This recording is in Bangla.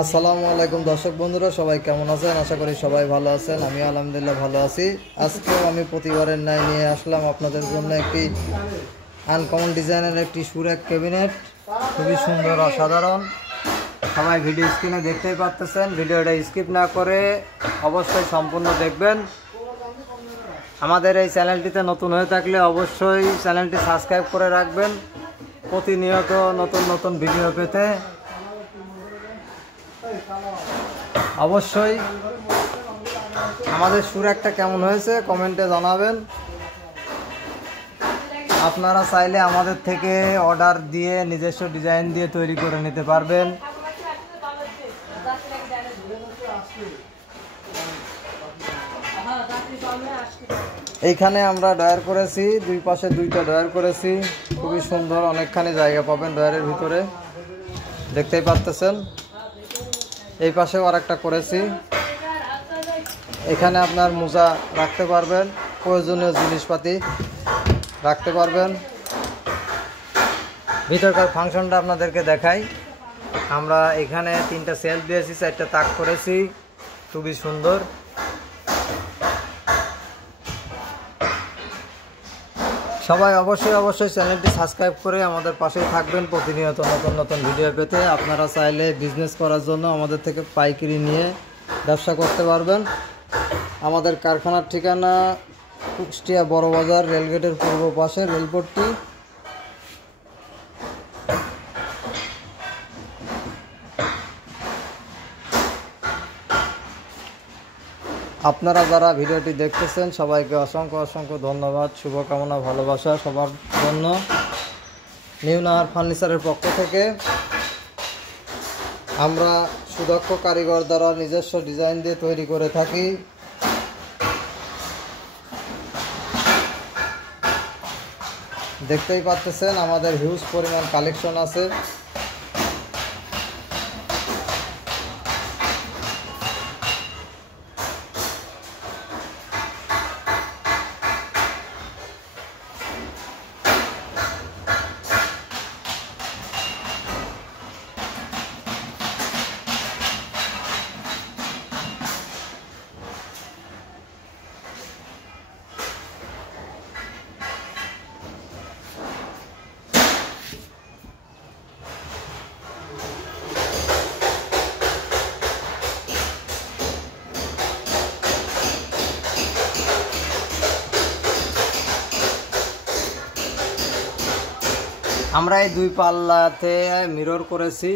আসসালামু আলাইকুম দর্শক বন্ধুরা, সবাই কেমন আছেন? আশা করি সবাই ভালো আছেন। আমি আলহামদুলিল্লাহ ভালো আছি। আজকেও আমি প্রতিবারের ন্যায় নিয়ে আসলাম আপনাদের জন্য একটি আনকমন ডিজাইনের একটি সুরেক ক্যাবিনেট, খুবই সুন্দর অসাধারণ। সবাই ভিডিও স্ক্রিনে দেখতেই পাচ্ছেন। ভিডিওটা স্কিপ না করে অবশ্যই সম্পূর্ণ দেখবেন। আমাদের এই চ্যানেলটিতে নতুন হয়ে থাকলে অবশ্যই চ্যানেলটি সাবস্ক্রাইব করে রাখবেন, প্রতিনিয়ত নতুন নতুন ভিডিও পেতে। অবশ্যই আমাদের সুরেকটা কেমন হয়েছে কমেন্টে জানাবেন। আপনারা চাইলে আমাদের থেকে অর্ডার দিয়ে নিজস্ব ডিজাইন দিয়ে তৈরি করে নিতে পারবেন। এইখানে আমরা ডয়ার করেছি, দুই পাশে দুইটা ডয়ার করেছি, খুবই সুন্দর, অনেকখানি জায়গা পাবেন ডয়ারের ভিতরে, দেখতেই পাচ্ছেন। এই পাশেও আরেকটা করেছি, এখানে আপনার মোজা রাখতে পারবেন, প্রয়োজনীয় জিনিসপাতি রাখতে পারবেন। ভিতরকার ফাংশনটা আপনাদেরকে দেখাই। আমরা এখানে 3টা সেলফ দিয়েছি, 4টা তাক করেছি, খুবই সুন্দর। সবাই অবশ্যই চ্যানেলটি সাবস্ক্রাইব করে আমাদের পাশেই থাকবেন, প্রতিনিয়ত নতুন নতুন ভিডিও পেতে। আপনারা চাইলে বিজনেস করার জন্য আমাদের থেকে পাইকারি নিয়ে ব্যবসা করতে পারবেন। আমাদের কারখানার ঠিকানা কুষ্টিয়া বড় বাজার, রেলগেটের পূর্ব পাশে রেলপট্টি। আপনারা যারা ভিডিওটি দেখতেছেন সবাইকে অসংখ্য ধন্যবাদ, শুভকামনা, ভালোবাসা সবার জন্য। নিউ নাহার ফার্নিচারের পক্ষ থেকে আমরা সুদক্ষ কারিগর দ্বারা নিজস্ব ডিজাইন দিয়ে তৈরি করে থাকি। দেখতেই পাচ্ছেন আমাদের হিউজ পরিমাণ কালেকশন আছে। আমরা এই দুই পাল্লাতে মিরর করেছি।